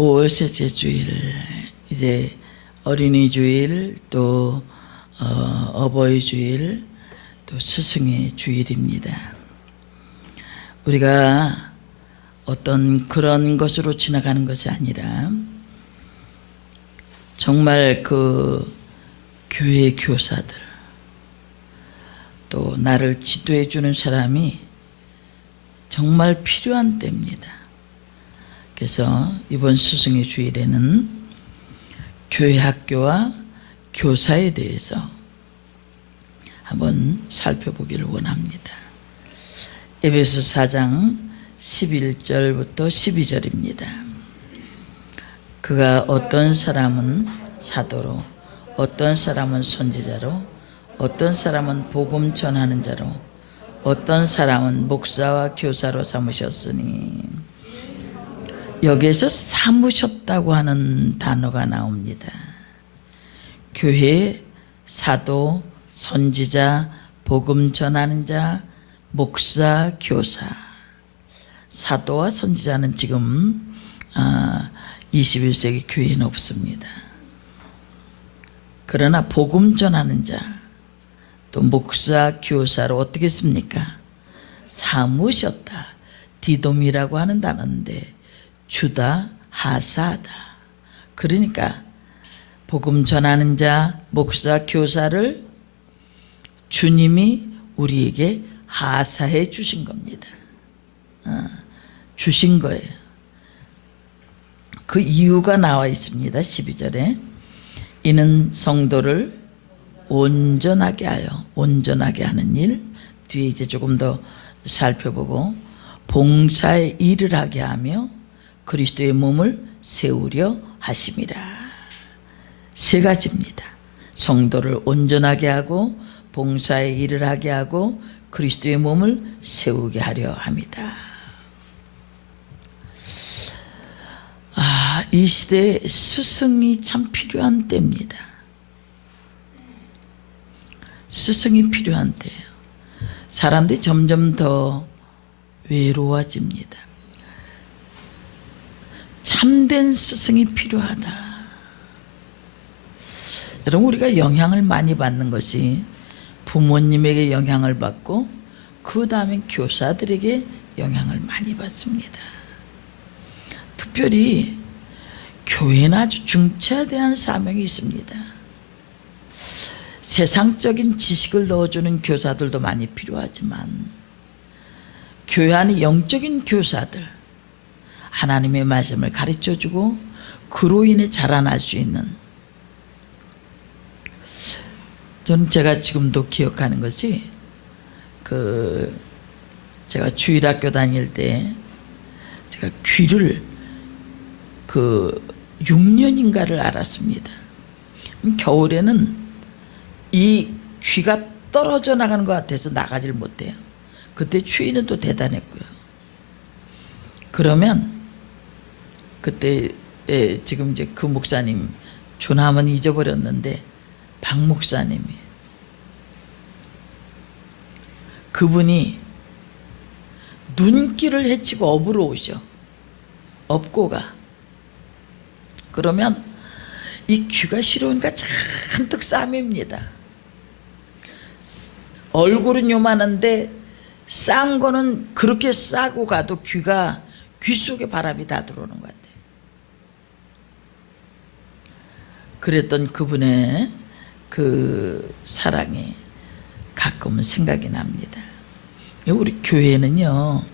5월 셋째 주일, 이제 어린이 주일, 또 어버이 주일, 또 스승의 주일입니다. 우리가 어떤 그런 것으로 지나가는 것이 아니라 정말 그 교회 교사들, 또 나를 지도해 주는 사람이 정말 필요한 때입니다. 그래서 이번 스승의 주일에는 교회 학교와 교사에 대해서 한번 살펴보기를 원합니다. 에베소 4장 11절부터 12절입니다. 그가 어떤 사람은 사도로, 어떤 사람은 선지자로, 어떤 사람은 복음 전하는 자로, 어떤 사람은 목사와 교사로 삼으셨으니, 여기에서 삼으셨다고 하는 단어가 나옵니다. 교회, 사도, 선지자, 복음 전하는 자, 목사, 교사. 사도와 선지자는 지금 21세기 교회에는 없습니다. 그러나 복음 전하는 자, 또 목사, 교사로 어떻게 씁니까? 삼으셨다. 디돔이라고 하는 단어인데 주다, 하사하다. 그러니까 복음 전하는 자, 목사, 교사를 주님이 우리에게 하사해 주신 겁니다. 주신 거예요. 그 이유가 나와 있습니다. 12절에 이는 성도를 온전하게 하여, 온전하게 하는 일, 뒤에 이제 조금 더 살펴보고, 봉사의 일을 하게 하며 그리스도의 몸을 세우려 하심이라. 세 가지입니다. 성도를 온전하게 하고, 봉사의 일을 하게 하고, 그리스도의 몸을 세우게 하려 합니다. 이 시대에 스승이 참 필요한 때입니다. 스승이 필요한 때예요. 사람들이 점점 더 외로워집니다. 참된 스승이 필요하다. 여러분, 우리가 영향을 많이 받는 것이 부모님에게 영향을 받고 그 다음에 교사들에게 영향을 많이 받습니다. 특별히 교회는 아주 중차대한 사명이 있습니다. 세상적인 지식을 넣어주는 교사들도 많이 필요하지만 교회 안에 영적인 교사들, 하나님의 말씀을 가르쳐주고 그로 인해 자라날 수 있는, 저는 제가 지금도 기억하는 것이 제가 주일학교 다닐 때 제가 귀를 6년인가를 알았습니다. 겨울에는 이 귀가 떨어져 나가는 것 같아서 나가질 못해요. 그때 추위는 또 대단했고요. 그러면 그때 지금 이제 그 목사님 조남은 잊어버렸는데 박 목사님이, 그분이 눈길을 헤치고 업으로 오셔. 업고 가. 그러면 이 귀가 시려우니까 잔뜩 싸맵니다. 얼굴은 요만한데 싼 거는 그렇게 싸고 가도 귀 속에 바람이 다 들어오는 것 같아요. 그랬던 그분의 그 사랑이 가끔은 생각이 납니다. 우리 교회는요,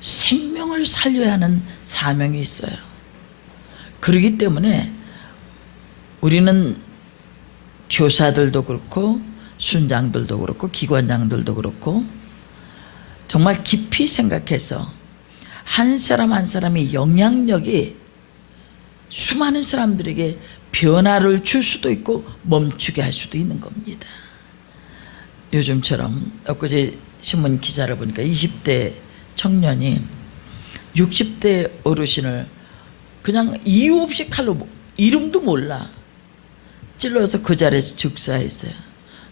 생명을 살려야 하는 사명이 있어요. 그렇기 때문에 우리는 교사들도 그렇고 순장들도 그렇고 기관장들도 그렇고 정말 깊이 생각해서 한 사람 한 사람의 영향력이 수많은 사람들에게 변화를 줄 수도 있고 멈추게 할 수도 있는 겁니다. 요즘처럼 엊그제 신문 기사를 보니까 20대 청년이 60대 어르신을 그냥 이유 없이 칼로, 이름도 몰라, 찔러서 그 자리에서 즉사했어요.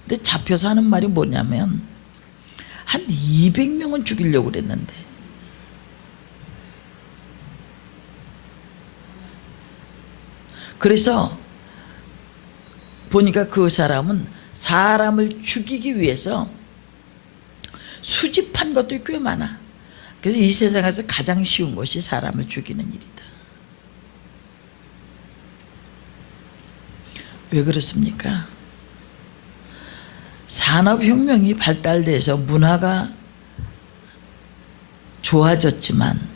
근데 잡혀서 하는 말이 뭐냐면 한 200명은 죽이려고 그랬는데 그래서 보니까 그 사람은 사람을 죽이기 위해서 수집한 것도 꽤 많아. 그래서 이 세상에서 가장 쉬운 것이 사람을 죽이는 일이다. 왜 그렇습니까? 산업혁명이 발달돼서 문화가 좋아졌지만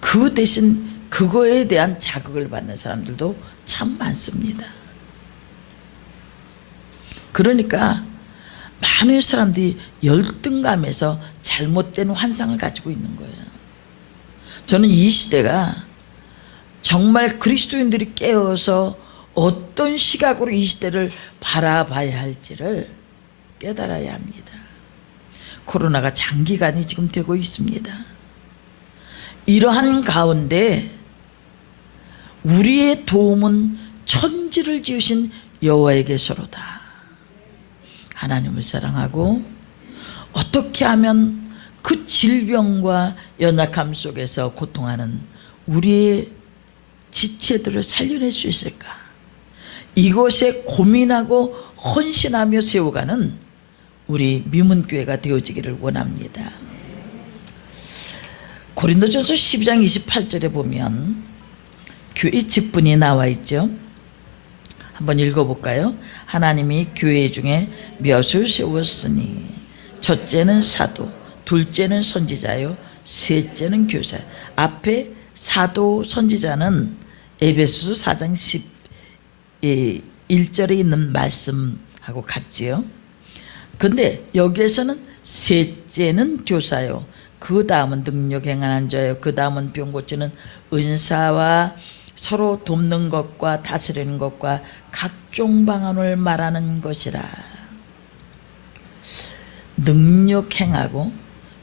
그 대신 그거에 대한 자극을 받는 사람들도 참 많습니다. 그러니까 많은 사람들이 열등감에서 잘못된 환상을 가지고 있는 거예요. 저는 이 시대가 정말 그리스도인들이 깨어서 어떤 시각으로 이 시대를 바라봐야 할지를 깨달아야 합니다. 코로나가 장기간이 지금 되고 있습니다. 이러한 가운데 우리의 도움은 천지를 지으신 여호와에게서로다. 하나님을 사랑하고 어떻게 하면 그 질병과 연약함 속에서 고통하는 우리의 지체들을 살려낼 수 있을까? 이곳에 고민하고 헌신하며 세워가는 우리 미문교회가 되어지기를 원합니다. 고린도전서 12장 28절에 보면 교회 직분이 나와 있죠. 한번 읽어볼까요? 하나님이 교회 중에 몇을 세웠으니 첫째는 사도, 둘째는 선지자요, 셋째는 교사. 앞에 사도, 선지자는 에베소서 4장 11절에 있는 말씀하고 같지요. 근데 여기에서는 셋째는 교사요, 그 다음은 능력 행하는 자요, 그 다음은 병 고치는 은사와 서로 돕는 것과 다스리는 것과 각종 방언을 말하는 것이라. 능력 행하고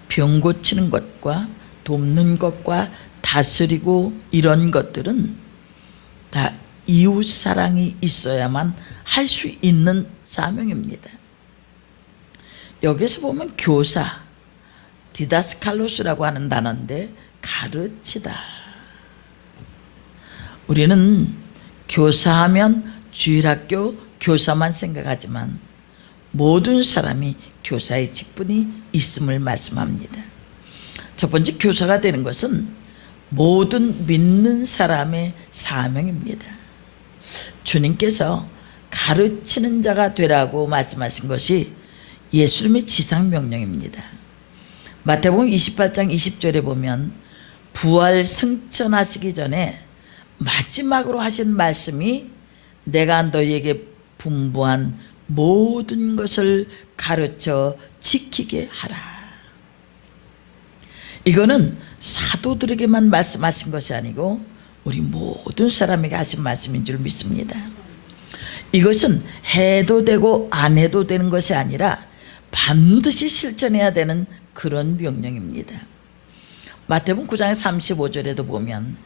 병 고치는 것과 돕는 것과 다스리고 이런 것들은 다 이웃 사랑이 있어야만 할 수 있는 사명입니다. 여기서 보면 교사, 디다스칼로스라고 하는 단어인데 가르치다. 우리는 교사하면 주일학교 교사만 생각하지만 모든 사람이 교사의 직분이 있음을 말씀합니다. 첫 번째, 교사가 되는 것은 모든 믿는 사람의 사명입니다. 주님께서 가르치는 자가 되라고 말씀하신 것이 예수님의 지상명령입니다. 마태복음 28장 20절에 보면 부활 승천하시기 전에 마지막으로 하신 말씀이 내가 너희에게 분부한 모든 것을 가르쳐 지키게 하라. 이거는 사도들에게만 말씀하신 것이 아니고 우리 모든 사람에게 하신 말씀인 줄 믿습니다. 이것은 해도 되고 안 해도 되는 것이 아니라 반드시 실천해야 되는 그런 명령입니다. 마태복음 9장 35절에도 보면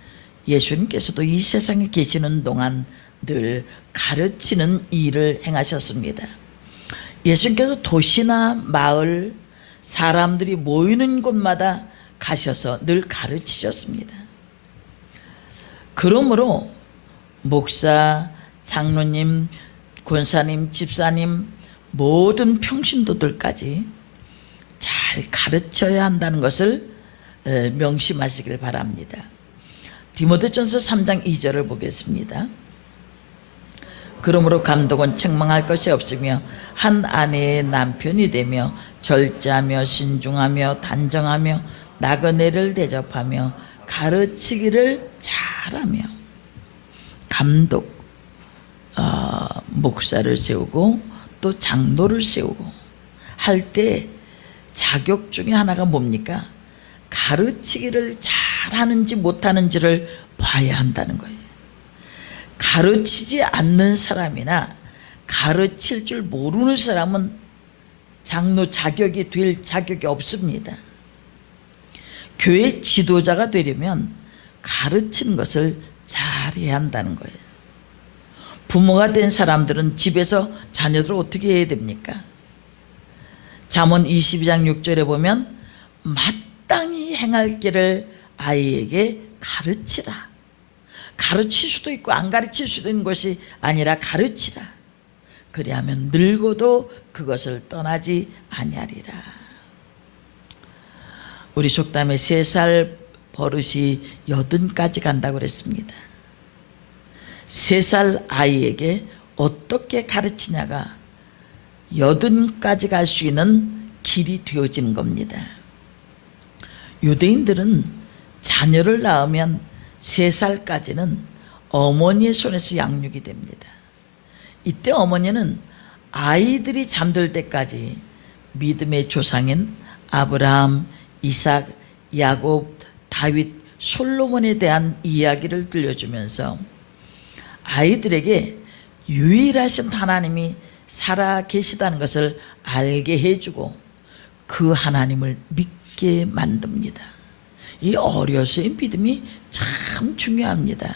예수님께서도 이 세상에 계시는 동안 늘 가르치는 일을 행하셨습니다. 예수님께서 도시나 마을, 사람들이 모이는 곳마다 가셔서 늘 가르치셨습니다. 그러므로 목사, 장로님, 권사님, 집사님, 모든 평신도들까지 잘 가르쳐야 한다는 것을 명심하시길 바랍니다. 디모데전서 3장 2절을 보겠습니다. 그러므로 감독은 책망할 것이 없으며 한 아내의 남편이 되며 절제하며 신중하며 단정하며 나그네를 대접하며 가르치기를 잘하며. 감독, 목사를 세우고 또 장로를 세우고 할 때 자격 중에 하나가 뭡니까? 가르치기를 잘하는지 못하는지를 봐야 한다는 거예요. 가르치지 않는 사람이나 가르칠 줄 모르는 사람은 장로 자격이 될 자격이 없습니다. 교회 지도자가 되려면 가르치는 것을 잘해야 한다는 거예요. 부모가 된 사람들은 집에서 자녀들을 어떻게 해야 됩니까? 잠언 22장 6절에 보면 마땅히 행할 길을 아이에게 가르치라. 가르칠 수도 있고 안 가르칠 수도 있는 것이 아니라 가르치라. 그리하면 늙어도 그것을 떠나지 아니하리라. 우리 속담에 3살 버릇이 80까지 간다고 그랬습니다. 3살 아이에게 어떻게 가르치냐가 80까지 갈 수 있는 길이 되어지는 겁니다. 유대인들은 자녀를 낳으면 3살까지는 어머니의 손에서 양육이 됩니다. 이때 어머니는 아이들이 잠들 때까지 믿음의 조상인 아브라함, 이삭, 야곱, 다윗, 솔로몬에 대한 이야기를 들려주면서 아이들에게 유일하신 하나님이 살아 계시다는 것을 알게 해주고 그 하나님을 믿게 만듭니다. 이 어려서의 믿음이 참 중요합니다.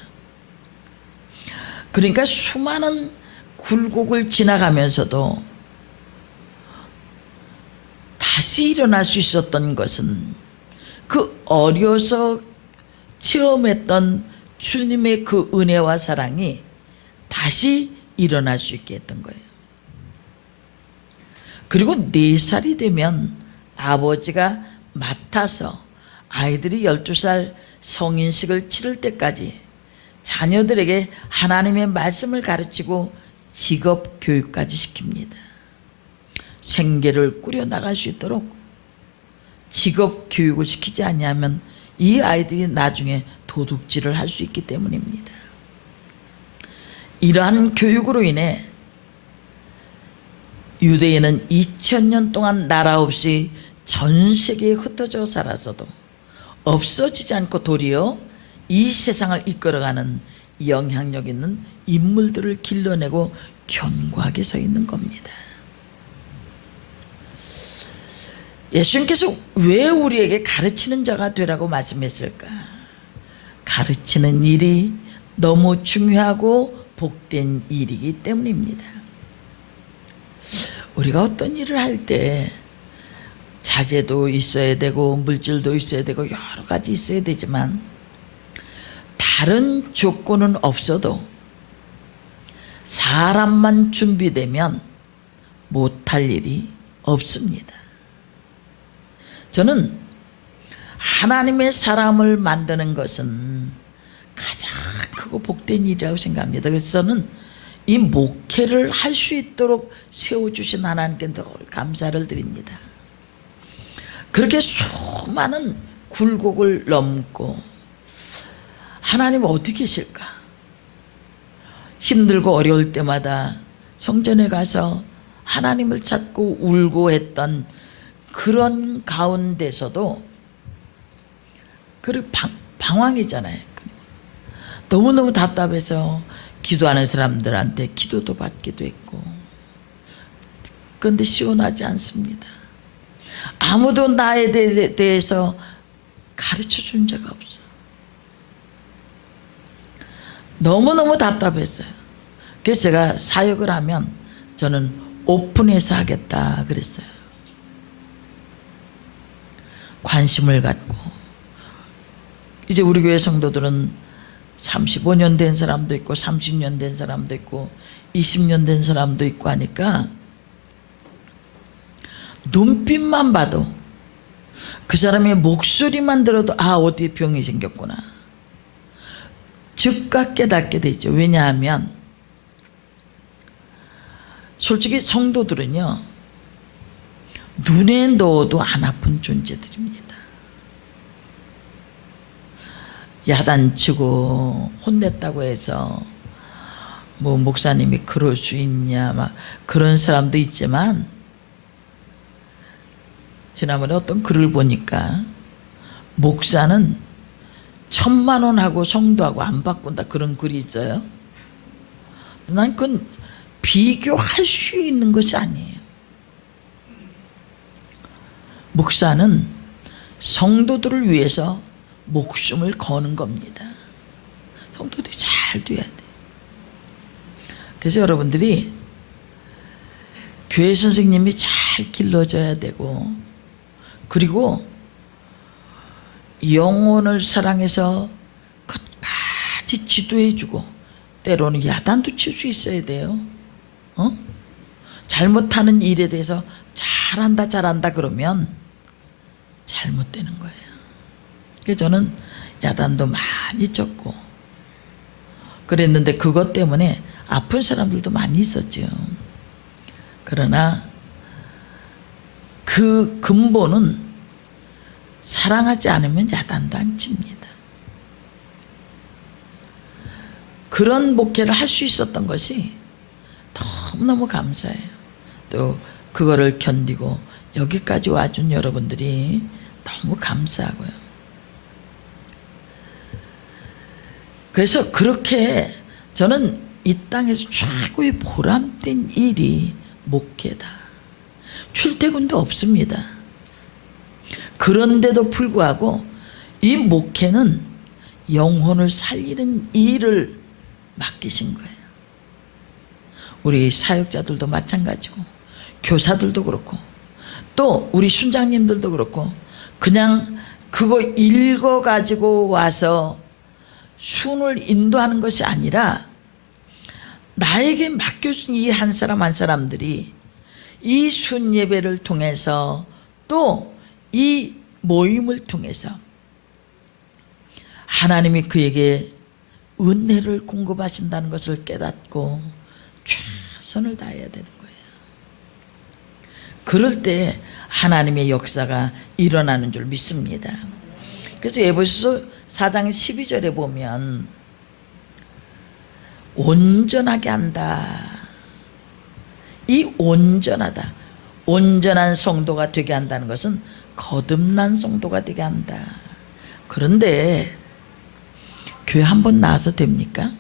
그러니까 수많은 굴곡을 지나가면서도 다시 일어날 수 있었던 것은 그 어려서 체험했던 주님의 그 은혜와 사랑이 다시 일어날 수 있게 했던 거예요. 그리고 4살이 되면 아버지가 맡아서 아이들이 12살 성인식을 치를 때까지 자녀들에게 하나님의 말씀을 가르치고 직업 교육까지 시킵니다. 생계를 꾸려나갈 수 있도록 직업 교육을 시키지 않으면 이 아이들이 나중에 도둑질을 할 수 있기 때문입니다. 이러한 교육으로 인해 유대인은 2000년 동안 나라 없이 전 세계에 흩어져 살아서도 없어지지 않고 도리어 이 세상을 이끌어가는 영향력 있는 인물들을 길러내고 견고하게 서 있는 겁니다. 예수님께서 왜 우리에게 가르치는 자가 되라고 말씀했을까? 가르치는 일이 너무 중요하고 복된 일이기 때문입니다. 우리가 어떤 일을 할 때 자재도 있어야 되고 물질도 있어야 되고 여러 가지 있어야 되지만 다른 조건은 없어도 사람만 준비되면 못할 일이 없습니다. 저는 하나님의 사람을 만드는 것은 가장 크고 복된 일이라고 생각합니다. 그래서 저는 이 목회를 할 수 있도록 세워주신 하나님께 늘 감사를 드립니다. 그렇게 수많은 굴곡을 넘고 하나님 어디 계실까? 힘들고 어려울 때마다 성전에 가서 하나님을 찾고 울고 했던 그런 가운데서도 그리고 방황이잖아요. 너무너무 답답해서 기도하는 사람들한테 기도도 받기도 했고, 그런데 시원하지 않습니다. 아무도 나에 대해서 가르쳐 준 자가 없어. 너무너무 답답했어요. 그래서 제가 사역을 하면 저는 오픈해서 하겠다 그랬어요. 관심을 갖고. 이제 우리 교회 성도들은 35년 된 사람도 있고 30년 된 사람도 있고 20년 된 사람도 있고 하니까 눈빛만 봐도 그 사람의 목소리만 들어도 아 어디에 병이 생겼구나 즉각 깨닫게 되죠. 왜냐하면 솔직히 성도들은요 눈에 넣어도 안 아픈 존재들입니다. 야단치고 혼냈다고 해서 뭐 목사님이 그럴 수 있냐 막 그런 사람도 있지만, 지난번에 어떤 글을 보니까 목사는 1000만 원하고 성도하고 안 바꾼다 그런 글이 있어요. 난 그건 비교할 수 있는 것이 아니에요. 목사는 성도들을 위해서 목숨을 거는 겁니다. 성도들이 잘 돼야 돼. 그래서 여러분들이 교회 선생님이 잘 길러져야 되고, 그리고 영혼을 사랑해서 끝까지 지도해주고 때로는 야단도 칠 수 있어야 돼요. 잘못하는 일에 대해서 잘한다 그러면 잘못되는 거예요. 그래서 저는 야단도 많이 쳤고 그랬는데 그것 때문에 아픈 사람들도 많이 있었죠. 그러나 그 근본은 사랑하지 않으면 야단도 안 칩니다. 그런 목회를 할 수 있었던 것이 너무너무 감사해요. 또 그거를 견디고 여기까지 와준 여러분들이 너무 감사하고요. 그래서 그렇게 저는 이 땅에서 최고의 보람된 일이 목회다. 출퇴근도 없습니다. 그런데도 불구하고 이 목회는 영혼을 살리는 일을 맡기신 거예요. 우리 사역자들도 마찬가지고 교사들도 그렇고 또 우리 순장님들도 그렇고 그냥 그거 읽어가지고 와서 순을 인도하는 것이 아니라 나에게 맡겨준 이 한 사람 한 사람들이 이 순 예배를 통해서 또 이 모임을 통해서 하나님이 그에게 은혜를 공급하신다는 것을 깨닫고 최선을 다해야 되는 거예요. 그럴 때 하나님의 역사가 일어나는 줄 믿습니다. 그래서 에베소서 4장 12절에 보면 온전하게 한다. 이 온전하다. 온전한 성도가 되게 한다는 것은 거듭난 성도가 되게 한다. 그런데 교회 한 번 나와서 됩니까?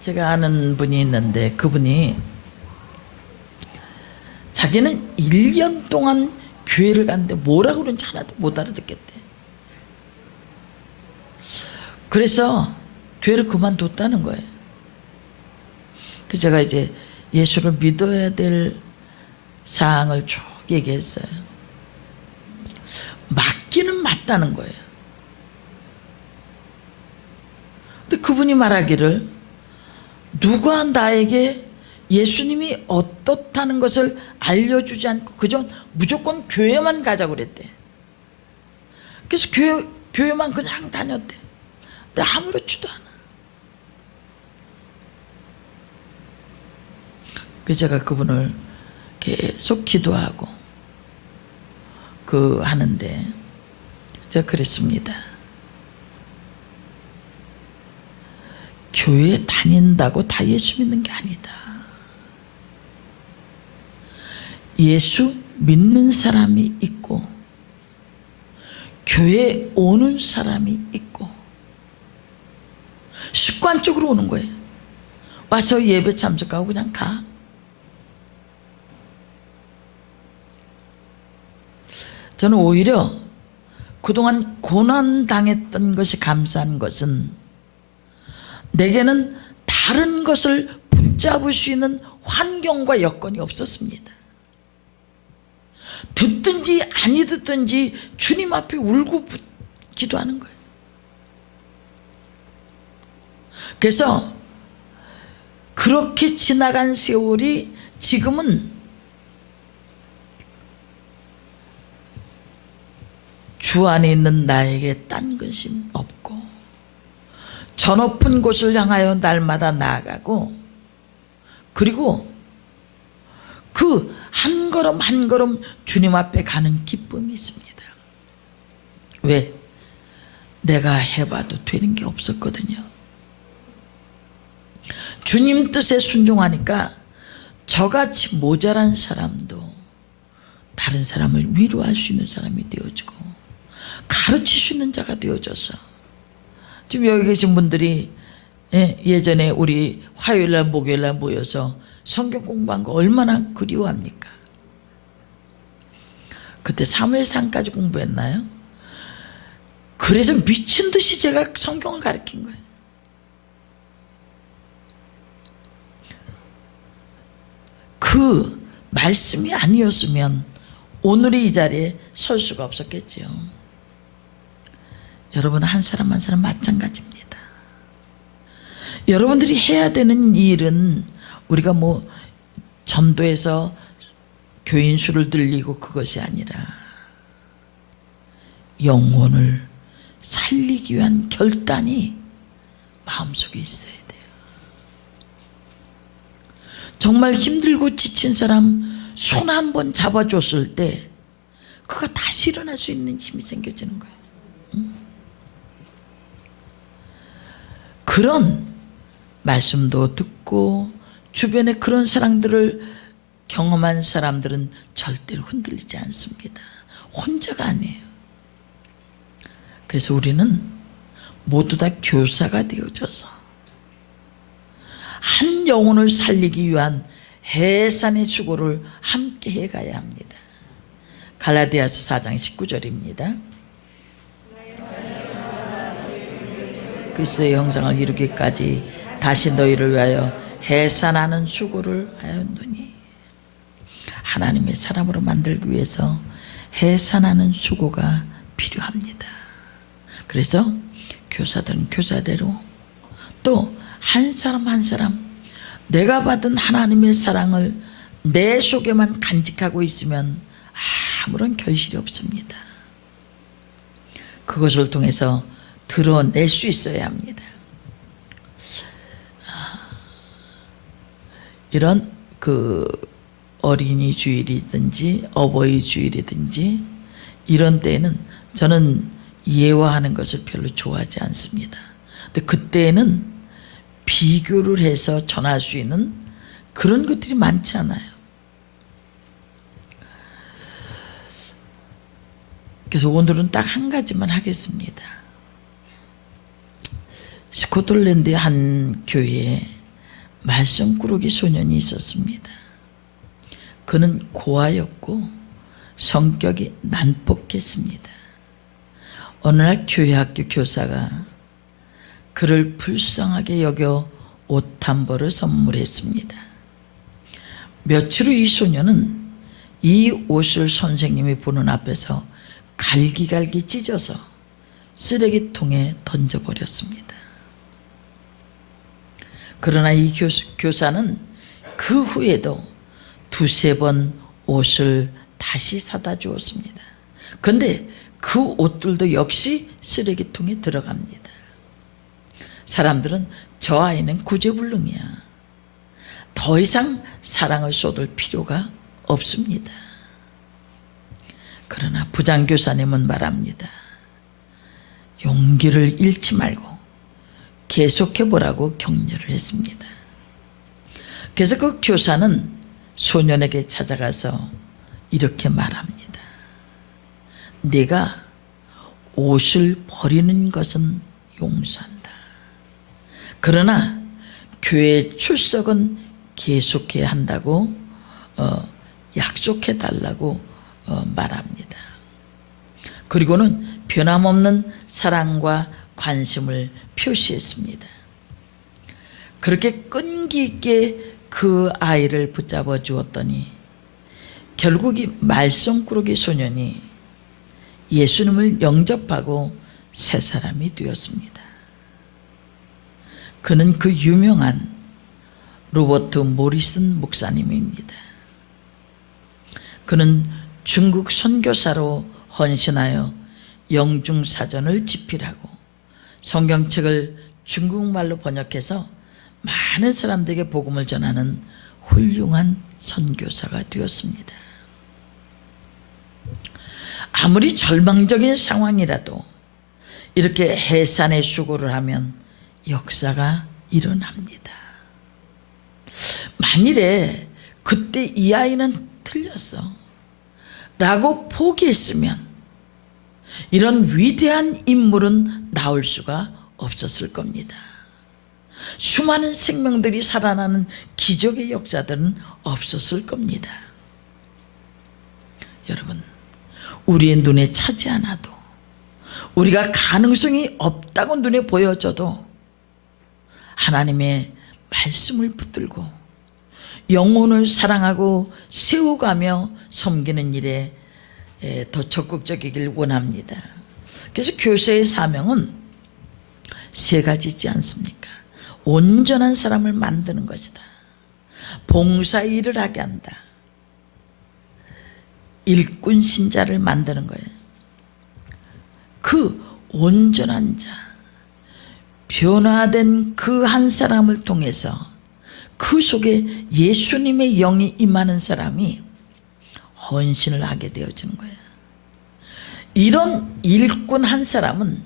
제가 아는 분이 있는데 그분이 자기는 1년 동안 교회를 갔는데 뭐라고 그러는지 하나도 못 알아듣겠대. 그래서 교회를 그만뒀다는 거예요. 그래서 제가 이제 예수를 믿어야 될 사항을 쭉 얘기했어요. 맞기는 맞다는 거예요. 근데 그분이 말하기를 누가 나에게 예수님이 어떻다는 것을 알려주지 않고 그저 무조건 교회만 가자고 그랬대. 그래서 교회만 그냥 다녔대. 근데 아무렇지도 않아. 그래서 제가 그분을 계속 기도하고 하는데 제가 그랬습니다. 교회 다닌다고 다 예수 믿는 게 아니다. 예수 믿는 사람이 있고 교회에 오는 사람이 있고 습관적으로 오는 거예요. 와서 예배 참석하고 그냥 가. 저는 오히려 그동안 고난당했던 것이 감사한 것은 내게는 다른 것을 붙잡을 수 있는 환경과 여건이 없었습니다. 듣든지 아니 듣든지 주님 앞에 울고 기도하는 거예요. 그래서 그렇게 지나간 세월이 지금은 주 안에 있는 나에게 딴 것이 없고 저 높은 곳을 향하여 날마다 나아가고 그리고 그 한 걸음 한 걸음 주님 앞에 가는 기쁨이 있습니다. 왜? 내가 해봐도 되는 게 없었거든요. 주님 뜻에 순종하니까 저같이 모자란 사람도 다른 사람을 위로할 수 있는 사람이 되어지고 가르칠 수 있는 자가 되어져서 지금 여기 계신 분들이 예전에 우리 화요일날 목요일날 모여서 성경 공부한 거 얼마나 그리워합니까? 그때 사무엘상까지 공부했나요? 그래서 미친 듯이 제가 성경을 가르친 거예요. 그 말씀이 아니었으면 오늘의 이 자리에 설 수가 없었겠지요. 여러분 한 사람 한 사람 마찬가지입니다. 여러분들이 해야 되는 일은 우리가 뭐 전도해서 교인 수를 늘리고 그것이 아니라 영혼을 살리기 위한 결단이 마음속에 있어야 돼요. 정말 힘들고 지친 사람 손 한 번 잡아줬을 때 그가 다시 일어날 수 있는 힘이 생겨지는 거예요. 그런 말씀도 듣고 주변에 그런 사람들을 경험한 사람들은 절대로 흔들리지 않습니다. 혼자가 아니에요. 그래서 우리는 모두 다 교사가 되어져서 한 영혼을 살리기 위한 해산의 수고를 함께 해가야 합니다. 갈라디아서 4장 19절입니다. 그리스도의 형상을 이루기까지 다시 너희를 위하여 해산하는 수고를 하였노니, 하나님의 사람으로 만들기 위해서 해산하는 수고가 필요합니다. 그래서 교사들은 교사대로 또 한 사람 한 사람 내가 받은 하나님의 사랑을 내 속에만 간직하고 있으면 아무런 결실이 없습니다. 그것을 통해서 드러낼 수 있어야 합니다. 이런 그 어린이 주일이든지 어버이 주일이든지 이런 때에는 저는 예화하는 것을 별로 좋아하지 않습니다. 근데 그때에는 비교를 해서 전할 수 있는 그런 것들이 많지 않아요. 그래서 오늘은 딱 한 가지만 하겠습니다. 스코틀랜드의 한 교회에 말썽꾸러기 소년이 있었습니다. 그는 고아였고 성격이 난폭했습니다. 어느 날 교회 학교 교사가 그를 불쌍하게 여겨 옷 한 벌을 선물했습니다. 며칠 후 이 소년은 이 옷을 선생님이 보는 앞에서 갈기갈기 찢어서 쓰레기통에 던져버렸습니다. 그러나 이 교사는 그 후에도 두세 번 옷을 다시 사다 주었습니다. 그런데 그 옷들도 역시 쓰레기통에 들어갑니다. 사람들은 저 아이는 구제불능이야, 더 이상 사랑을 쏟을 필요가 없습니다. 그러나 부장교사님은 말합니다. 용기를 잃지 말고 계속해보라고 격려를 했습니다. 그래서 그 교사는 소년에게 찾아가서 이렇게 말합니다. 네가 옷을 버리는 것은 용서한다. 그러나 교회 출석은 계속해야 한다고 약속해달라고 말합니다. 그리고는 변함없는 사랑과 관심을 표시했습니다. 그렇게 끈기 있게 그 아이를 붙잡아 주었더니 결국 이 말썽꾸러기 소년이 예수님을 영접하고 새 사람이 되었습니다. 그는 그 유명한 로버트 모리슨 목사님입니다. 그는 중국 선교사로 헌신하여 영중사전을 집필하고 성경책을 중국말로 번역해서 많은 사람들에게 복음을 전하는 훌륭한 선교사가 되었습니다. 아무리 절망적인 상황이라도 이렇게 해산의 수고를 하면 역사가 일어납니다. 만일에 그때 이 아이는 틀렸어 라고 포기했으면 이런 위대한 인물은 나올 수가 없었을 겁니다. 수많은 생명들이 살아나는 기적의 역사들은 없었을 겁니다. 여러분, 우리의 눈에 차지 않아도, 우리가 가능성이 없다고 눈에 보여져도 하나님의 말씀을 붙들고 영혼을 사랑하고 세워가며 섬기는 일에 더 적극적이길 원합니다. 그래서 교사의 사명은 세 가지지 않습니까? 온전한 사람을 만드는 것이다. 봉사 일을 하게 한다. 일꾼 신자를 만드는 거예요. 그 온전한 자, 변화된 그 한 사람을 통해서 그 속에 예수님의 영이 임하는 사람이 헌신을 하게 되어지는 거예요. 이런 일꾼 한 사람은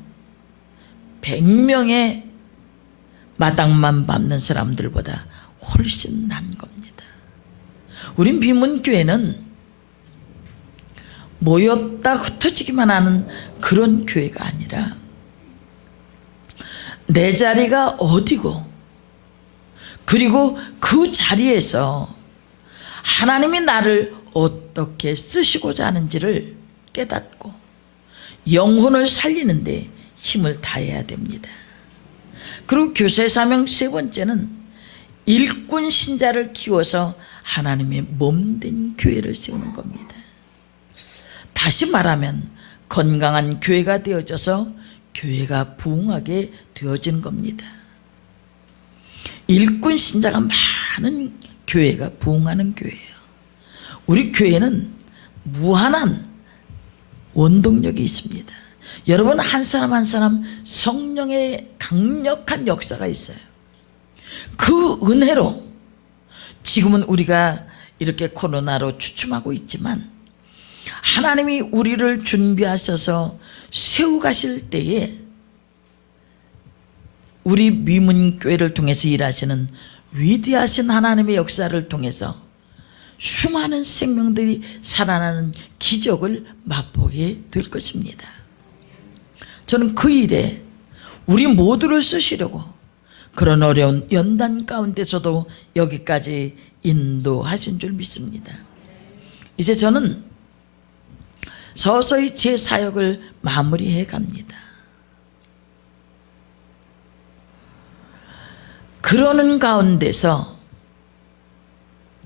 100명의 마당만 밟는 사람들보다 훨씬 난 겁니다. 우린 비문교회는 모였다 흩어지기만 하는 그런 교회가 아니라 내 자리가 어디고 그리고 그 자리에서 하나님이 나를 어떻게 쓰시고자 하는지를 깨닫고 영혼을 살리는데 힘을 다해야 됩니다. 그리고 교세 사명 세 번째는 일꾼 신자를 키워서 하나님의 몸된 교회를 세우는 겁니다. 다시 말하면 건강한 교회가 되어져서 교회가 부흥하게 되어진 겁니다. 일꾼 신자가 많은 교회가 부흥하는 교회예요. 우리 교회는 무한한 원동력이 있습니다. 여러분 한 사람 한 사람 성령의 강력한 역사가 있어요. 그 은혜로 지금은 우리가 이렇게 코로나로 주춤하고 있지만 하나님이 우리를 준비하셔서 세워가실 때에 우리 미문교회를 통해서 일하시는 위대하신 하나님의 역사를 통해서 수많은 생명들이 살아나는 기적을 맛보게 될 것입니다. 저는 그 일에 우리 모두를 쓰시려고 그런 어려운 연단 가운데서도 여기까지 인도하신 줄 믿습니다. 이제 저는 서서히 제 사역을 마무리해 갑니다. 그러는 가운데서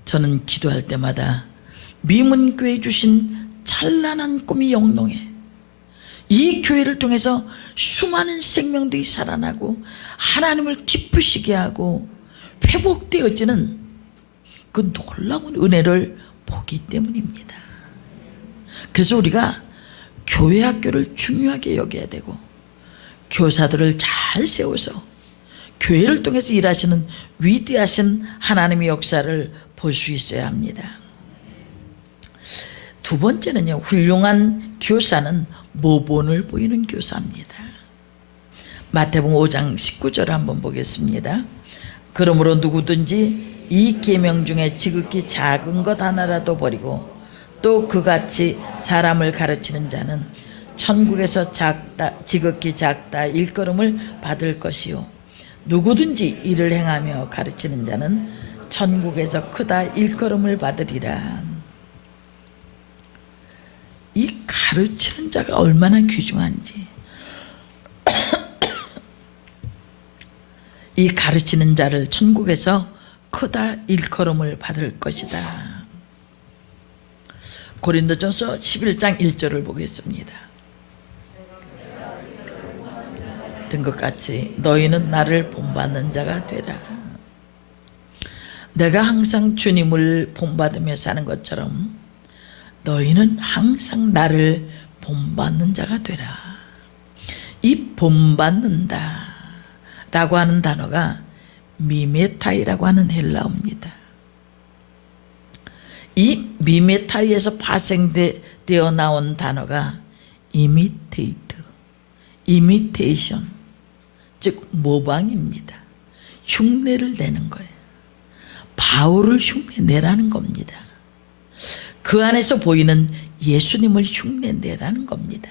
저는 기도할 때마다 미문교회 주신 찬란한 꿈이 영롱해 이 교회를 통해서 수많은 생명들이 살아나고 하나님을 기쁘시게 하고 회복되어지는 그 놀라운 은혜를 보기 때문입니다. 그래서 우리가 교회 학교를 중요하게 여겨야 되고 교사들을 잘 세워서 교회를 통해서 일하시는 위대하신 하나님의 역사를 볼 수 있어야 합니다. 두 번째는요, 훌륭한 교사는 모본을 보이는 교사입니다. 마태복음 5장 19절 한번 보겠습니다. 그러므로 누구든지 이 계명 중에 지극히 작은 것 하나라도 버리고 또 그같이 사람을 가르치는 자는 천국에서 지극히 작다 일컬음을 받을 것이요 누구든지 이를 행하며 가르치는 자는 천국에서 크다 일컬음을 받으리라. 이 가르치는 자가 얼마나 귀중한지 이 가르치는 자를 천국에서 크다 일컬음을 받을 것이다. 고린도전서 11장 1절을 보겠습니다. 된 것 같이 너희는 나를 본받는 자가 되라. 내가 항상 주님을 본받으며 사는 것처럼 너희는 항상 나를 본받는 자가 되라. 이 본받는다 라고 하는 단어가 미메타이라고 하는 헬라어입니다. 이 미메타이에서 파생되어 나온 단어가 이미테이트, 이미테이션, 즉 모방입니다. 흉내를 내는 거예요. 바울을 흉내내라는 겁니다. 그 안에서 보이는 예수님을 흉내내라는 겁니다.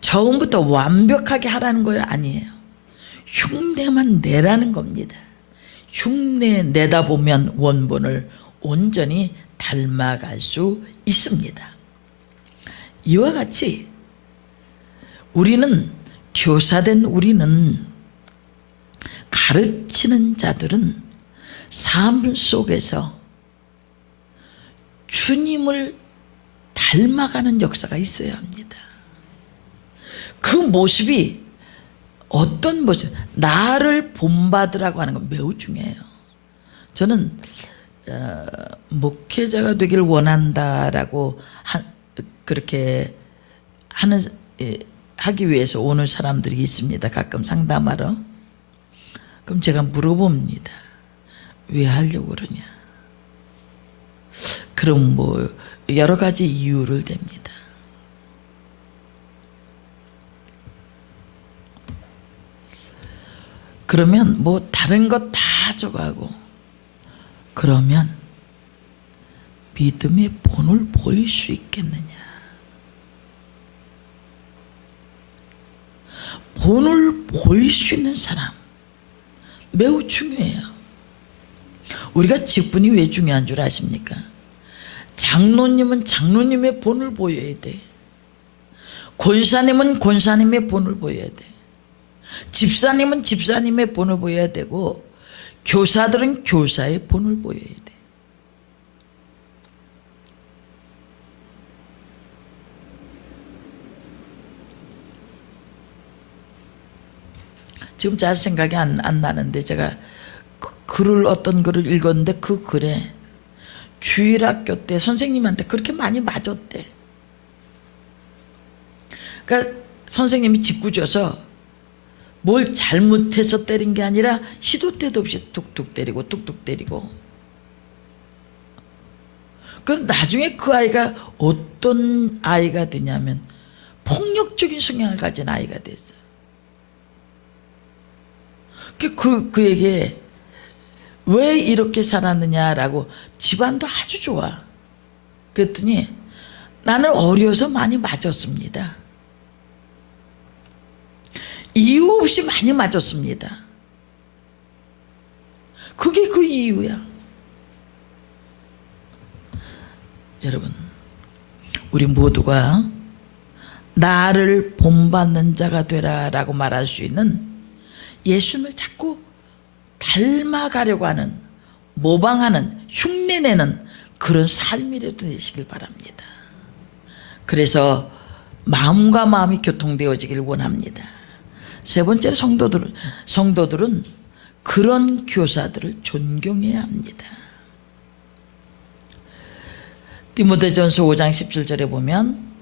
처음부터 완벽하게 하라는 거예요? 아니에요. 흉내만 내라는 겁니다. 흉내 내다 보면 원본을 온전히 닮아갈 수 있습니다. 이와 같이 우리는 교사된 우리는 가르치는 자들은 삶 속에서 주님을 닮아가는 역사가 있어야 합니다. 그 모습이 어떤 모습, 나를 본받으라고 하는 건 매우 중요해요. 저는 목회자가 되길 원한다라고 그렇게 하기 위해서 오는 사람들이 있습니다. 가끔 상담하러. 그럼 제가 물어봅니다. 왜 하려고 그러냐. 그럼 뭐 여러 가지 이유를 댑니다. 그러면 뭐 다른 것 다 저거하고 그러면 믿음의 본을 보일 수 있겠느냐. 본을 보일 수 있는 사람 매우 중요해요. 우리가 직분이 왜 중요한 줄 아십니까? 장로님은 장로님의 본을 보여야 돼. 권사님은 권사님의 본을 보여야 돼. 집사님은 집사님의 본을 보여야 되고 교사들은 교사의 본을 보여야 돼. 지금 잘 생각이 안 나는데 제가 어떤 글을 읽었는데 그 글에 주일학교 때 선생님한테 그렇게 많이 맞았대. 그러니까 선생님이 짓궂어서 뭘 잘못해서 때린 게 아니라 시도 때도 없이 툭툭 때리고 툭툭 때리고. 그래서 나중에 그 아이가 어떤 아이가 되냐면 폭력적인 성향을 가진 아이가 됐어요. 그에게 왜 이렇게 살았느냐라고 집안도 아주 좋아. 그랬더니 나는 어려서 많이 맞았습니다. 이유 없이 많이 맞았습니다. 그게 그 이유야. 여러분, 우리 모두가 나를 본받는 자가 되라라고 말할 수 있는 예수님을 자꾸 닮아가려고 하는, 모방하는, 흉내내는 그런 삶이라도 되시길 바랍니다. 그래서 마음과 마음이 교통되어지길 원합니다. 세 번째, 성도들은 그런 교사들을 존경해야 합니다. 디모데전서 5장 17절에 보면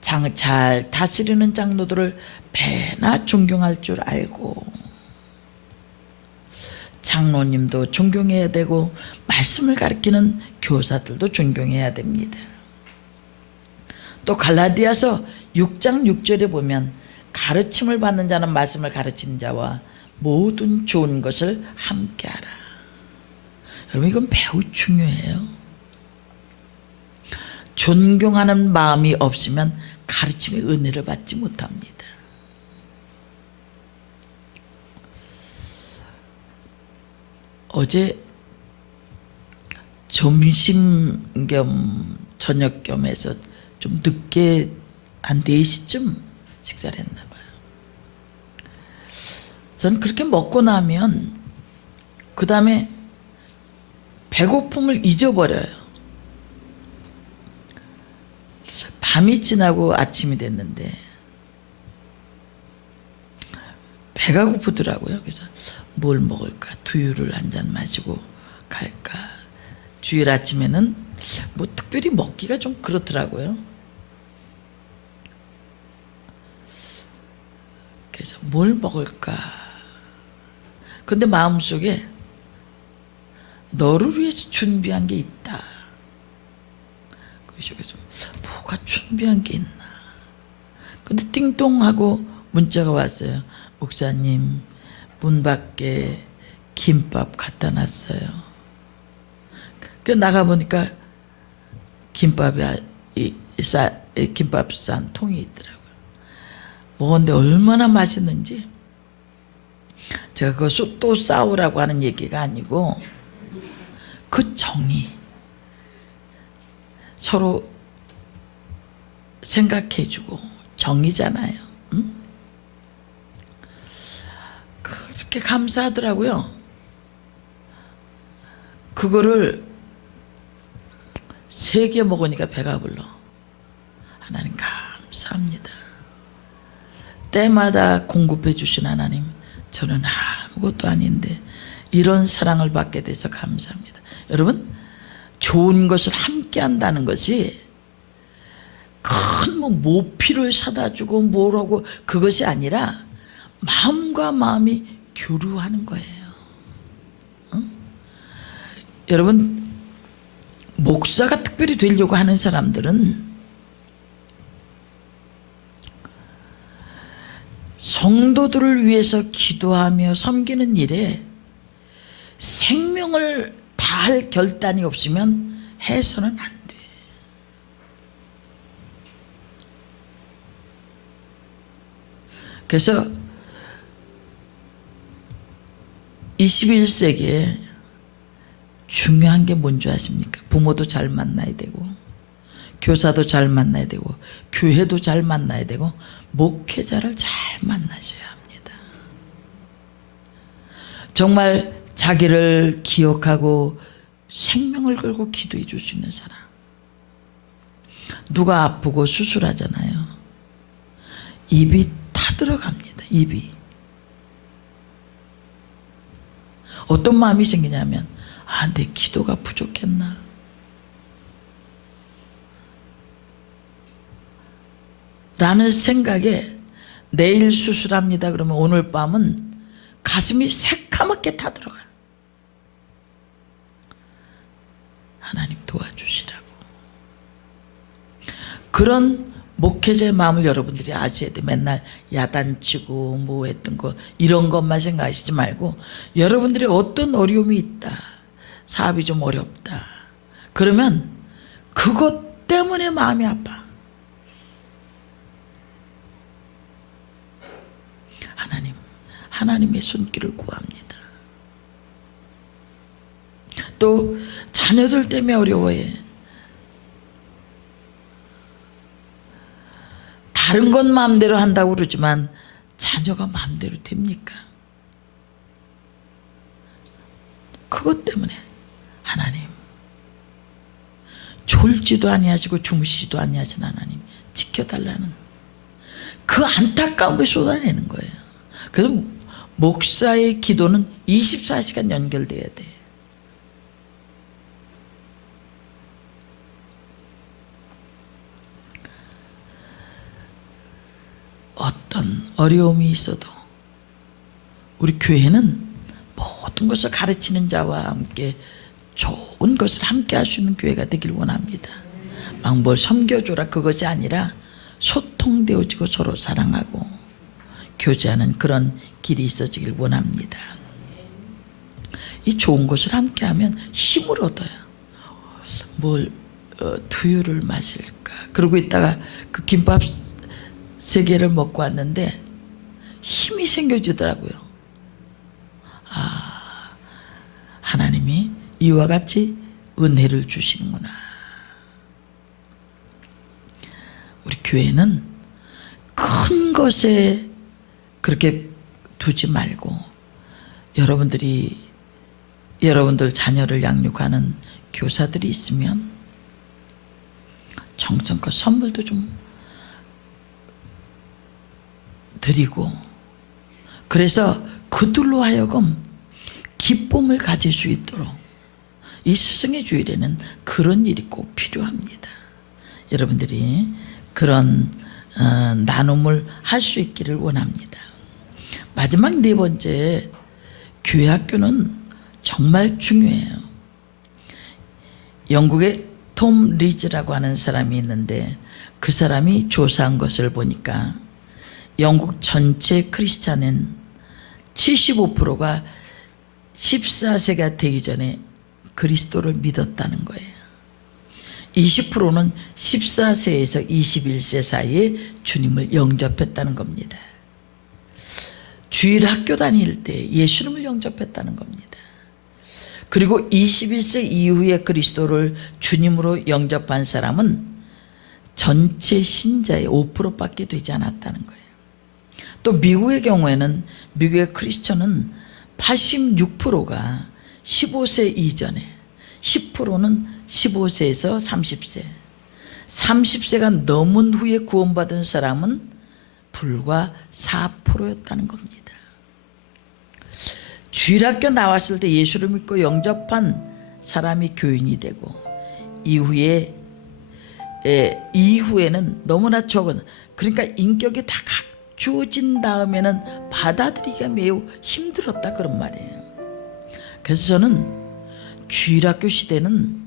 잘 다스리는 장로들을 배나 존경할 줄 알고, 장로님도 존경해야 되고 말씀을 가르치는 교사들도 존경해야 됩니다. 또 갈라디아서 6장 6절에 보면 가르침을 받는 자는 말씀을 가르치는 자와 모든 좋은 것을 함께하라. 여러분, 이건 매우 중요해요. 존경하는 마음이 없으면 가르침의 은혜를 받지 못합니다. 어제 점심 겸 저녁 겸 해서 좀 늦게 한 4시쯤 식사를 했나 봐요. 저는 그렇게 먹고 나면 그 다음에 배고픔을 잊어버려요. 밤이 지나고 아침이 됐는데 배가 고프더라고요. 그래서 뭘 먹을까? 두유를 한 잔 마시고 갈까? 주일 아침에는 뭐 특별히 먹기가 좀 그렇더라고요. 그래서 뭘 먹을까? 근데 마음속에 너를 위해서 준비한 게 있다. 그래서 뭐가 준비한 게 있나? 근데 띵동하고 문자가 왔어요. 목사님, 문 밖에 김밥 갖다 놨어요. 그 나가보니까 김밥 싼 통이 있더라고요. 먹었는데 얼마나 맛있는지. 제가 그거 또 싸우라고 하는 얘기가 아니고 그 정이, 서로 생각해주고 정이잖아요. 응? 그렇게 감사하더라고요. 그거를 3개 먹으니까 배가 불러. 하나님 감사합니다. 때마다 공급해 주신 하나님, 저는 아무것도 아닌데 이런 사랑을 받게 돼서 감사합니다. 여러분, 좋은 것을 함께 한다는 것이 큰 모피를 사다 주고 뭐라고 그것이 아니라 마음과 마음이 교류하는 거예요. 응? 여러분, 목사가 특별히 되려고 하는 사람들은 성도들을 위해서 기도하며 섬기는 일에 생명을 다할 결단이 없으면 해서는 안 돼. 그래서 21세기에 중요한 게 뭔지 아십니까? 부모도 잘 만나야 되고, 교사도 잘 만나야 되고, 교회도 잘 만나야 되고, 목회자를 잘 만나셔야 합니다. 정말 자기를 기억하고 생명을 걸고 기도해 줄 수 있는 사람. 누가 아프고 수술하잖아요. 입이 타들어갑니다. 입이. 어떤 마음이 생기냐면, 내 기도가 부족했나? 라는 생각에 내일 수술합니다. 그러면 오늘 밤은 가슴이 새카맣게 타들어가요. 하나님 도와주시라고. 그런 목회자의 마음을 여러분들이 아셔야 돼. 맨날 야단치고 뭐 했던 거 이런 것만 생각하시지 말고, 여러분들이 어떤 어려움이 있다, 사업이 좀 어렵다, 그러면 그것 때문에 마음이 아파. 하나님의 손길을 구합니다. 또 자녀들 때문에 어려워해. 다른 건 마음대로 한다고 그러지만 자녀가 마음대로 됩니까? 그것 때문에 하나님, 졸지도 아니하시고 주무시지도 아니하신 하나님 지켜달라는 그 안타까움을 쏟아내는 거예요. 그래서 목사의 기도는 24시간 연결돼야 돼. 어떤 어려움이 있어도 우리 교회는 모든 것을 가르치는 자와 함께 좋은 것을 함께 할 수 있는 교회가 되길 원합니다. 막 뭘 섬겨줘라 그것이 아니라 소통되어지고 서로 사랑하고 교제하는 그런 길이 있어지길 원합니다. 이 좋은 것을 함께 하면 힘을 얻어요. 두유를 마실까? 그러고 있다가 그 김밥 3개를 먹고 왔는데 힘이 생겨지더라고요. 하나님이 이와 같이 은혜를 주시는구나. 우리 교회는 큰 것에 그렇게 두지 말고, 여러분들 자녀를 양육하는 교사들이 있으면 정성껏 선물도 좀 드리고, 그래서 그들로 하여금 기쁨을 가질 수 있도록 이 스승의 주일에는 그런 일이 꼭 필요합니다. 여러분들이 그런 나눔을 할 수 있기를 원합니다. 마지막 4번째, 교회 학교는 정말 중요해요. 영국의 톰 리즈라고 하는 사람이 있는데, 그 사람이 조사한 것을 보니까 영국 전체 크리스찬은 75%가 14세가 되기 전에 그리스도를 믿었다는 거예요. 20%는 14세에서 21세 사이에 주님을 영접했다는 겁니다. 주일 학교 다닐 때 예수님을 영접했다는 겁니다. 그리고 21세 이후에 그리스도를 주님으로 영접한 사람은 전체 신자의 5%밖에 되지 않았다는 거예요. 또 미국의 경우에는, 미국의 크리스천은 86%가 15세 이전에, 10%는 15세에서 30세, 30세가 넘은 후에 구원받은 사람은 불과 4%였다는 겁니다. 주일학교 나왔을 때 예수를 믿고 영접한 사람이 교인이 되고 이후에는 너무나 적은, 그러니까 인격이 다 갖추어진 다음에는 받아들이기가 매우 힘들었다, 그런 말이에요. 그래서 저는 주일학교 시대는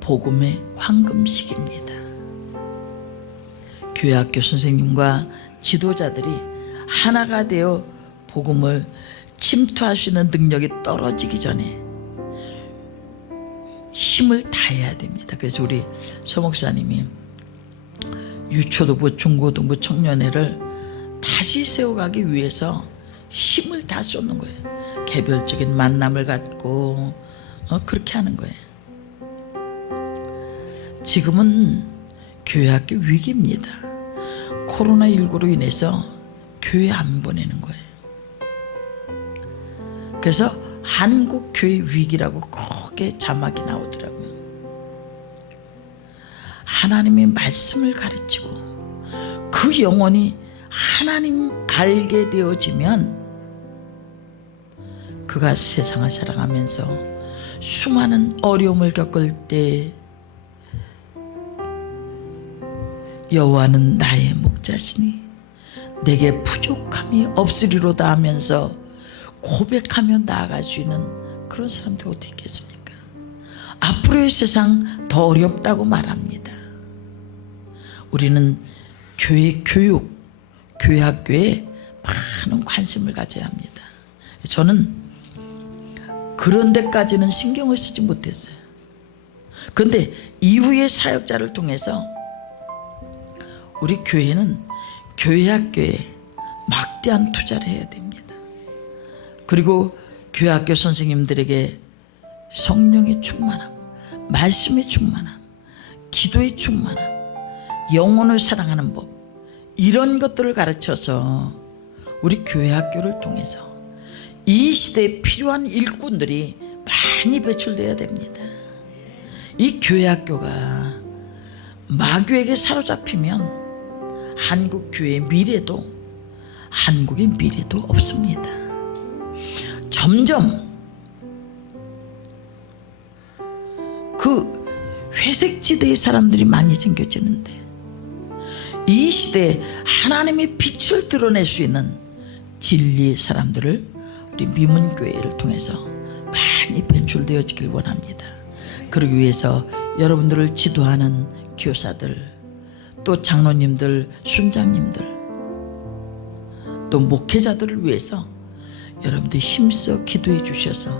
복음의 황금시기입니다. 교회학교 선생님과 지도자들이 하나가 되어 복음을 침투할 수 있는 능력이 떨어지기 전에 힘을 다해야 됩니다. 그래서 우리 서 목사님이 유초등부, 중고등부 청년회를 다시 세워가기 위해서 힘을 다 쏟는 거예요. 개별적인 만남을 갖고 그렇게 하는 거예요. 지금은 교회학교 위기입니다. 코로나19로 인해서 교회 안 보내는 거예요. 그래서 한국교회 위기라고 크게 자막이 나오더라고요. 하나님의 말씀을 가르치고 그 영혼이 하나님 알게 되어지면 그가 세상을 살아가면서 수많은 어려움을 겪을 때 여호와는 나의 목자시니 내게 부족함이 없으리로다 하면서 고백하며 나아갈 수 있는 그런 사람들 어디 있겠습니까? 앞으로의 세상 더 어렵다고 말합니다. 우리는 교회 교육, 교회 학교에 많은 관심을 가져야 합니다. 저는 그런 데까지는 신경을 쓰지 못했어요. 그런데 이후의 사역자를 통해서 우리 교회는 교회 학교에 막대한 투자를 해야 됩니다. 그리고 교회 학교 선생님들에게 성령의 충만함, 말씀의 충만함, 기도의 충만함, 영혼을 사랑하는 법, 이런 것들을 가르쳐서 우리 교회 학교를 통해서 이 시대에 필요한 일꾼들이 많이 배출돼야 됩니다. 이 교회 학교가 마귀에게 사로잡히면 한국 교회의 미래도, 한국의 미래도 없습니다. 점점 그 회색지대의 사람들이 많이 생겨지는데, 이 시대에 하나님의 빛을 드러낼 수 있는 진리의 사람들을 우리 미문교회를 통해서 많이 배출되어지길 원합니다. 그러기 위해서 여러분들을 지도하는 교사들, 또 장로님들, 순장님들, 또 목회자들을 위해서 여러분들이 힘써 기도해 주셔서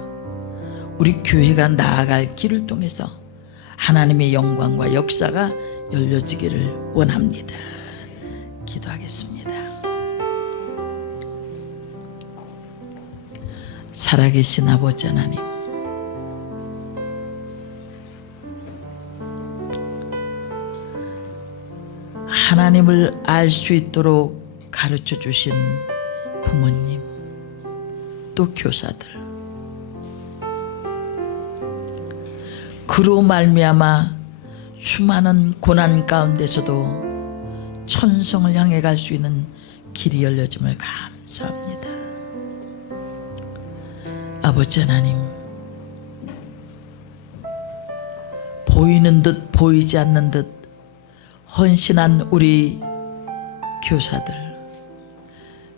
우리 교회가 나아갈 길을 통해서 하나님의 영광과 역사가 열려지기를 원합니다. 기도하겠습니다. 살아계신 아버지 하나님, 하나님을 알 수 있도록 가르쳐 주신 부모님, 또 교사들, 그로 말미암아 수많은 고난 가운데서도 천성을 향해 갈 수 있는 길이 열려짐을 감사합니다. 아버지 하나님, 보이는 듯 보이지 않는 듯 헌신한 우리 교사들,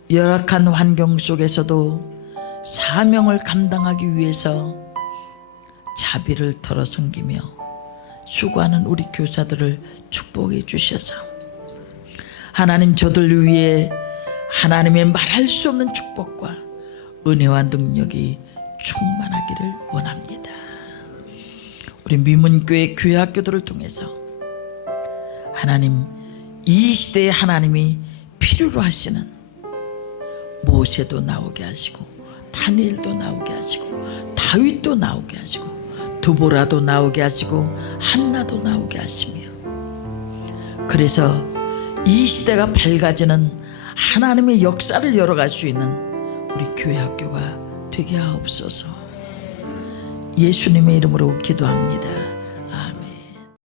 열악한 환경 속에서도 사명을 감당하기 위해서 자비를 털어 섬기며 수고하는 우리 교사들을 축복해 주셔서 하나님, 저들 위해 하나님의 말할 수 없는 축복과 은혜와 능력이 충만하기를 원합니다. 우리 미문교회 교회 학교들을 통해서 하나님, 이 시대에 하나님이 필요로 하시는 모세도 나오게 하시고, 다니엘도 나오게 하시고, 다윗도 나오게 하시고, 드보라도 나오게 하시고, 한나도 나오게 하시며, 그래서 이 시대가 밝아지는 하나님의 역사를 열어갈 수 있는 우리 교회 학교가 되게 하옵소서. 예수님의 이름으로 기도합니다.